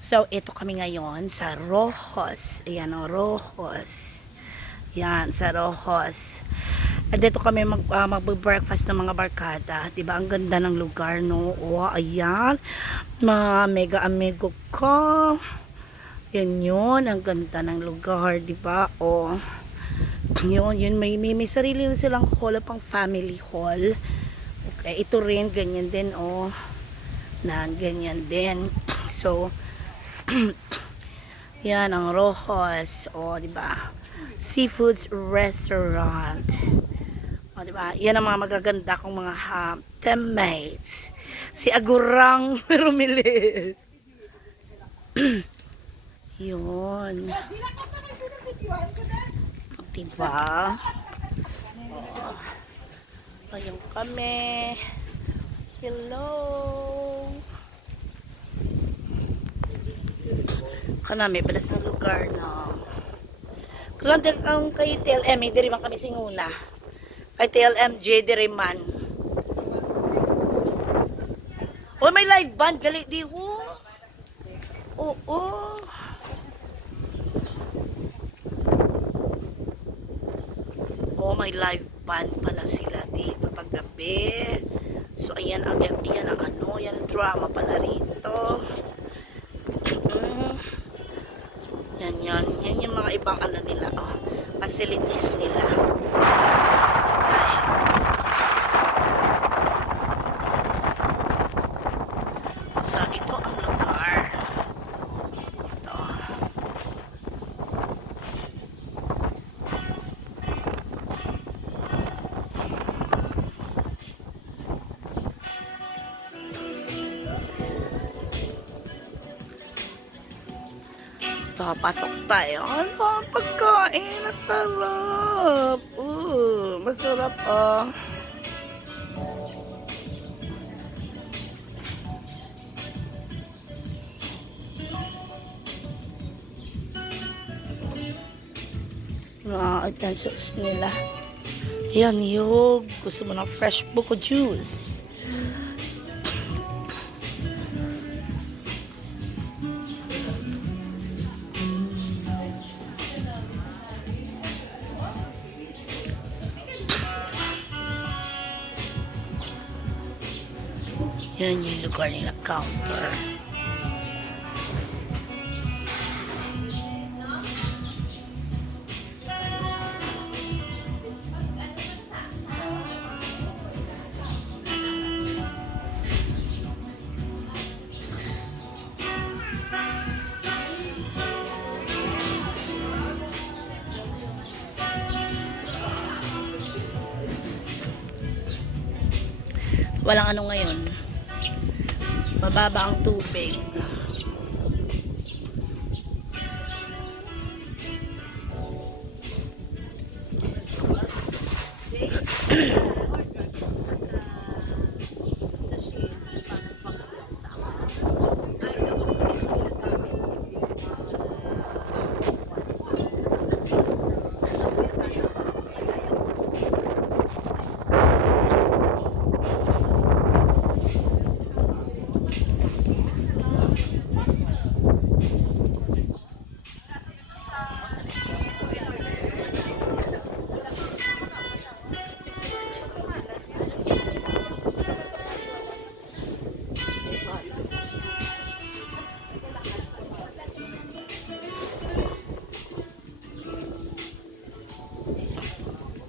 So, ito kami ngayon sa Rojos. Ayan o, Rojos. Yan, sa Rojos. At dito kami magbe-breakfast ng mga barkada. Diba? Ang ganda ng lugar, no? O, ayan. Mga mega amigo ko. Yan yun. Ang ganda ng lugar, diba? O, yun. May sarili na silang hall, pang family hall. Okay, ito rin, ganyan din, o. Na, ganyan din. So, yan ang Rojos, o di ba? Seafoods restaurant. O di ba? Yan ang mga magaganda kong mga teammates. Si Agurang Rumilit. Yun. Diba? O, ayun kami. Hello. Kanami pala sa lugar na kaganda ang kay TLM diri man kami singuna kay TLMJ diri man. Oh, may live band gali di ho. Oo. Oh, may live band pala sila dito pag gabi. So ayan ang ano, yan ang drama pala rito. Yan yung mga ibang ano nila, oh, facilities nila. Dito tayo. So, ito ang lugar. Ito. So, pasok tayo. Ano, pagkain. Masarap. Masarap, oh. Utensils nila. Yan, yung gusto mo ng fresh buko juice. Yan yung lugar nila, counter. Walang ano ngayon. Mababa ang tubig.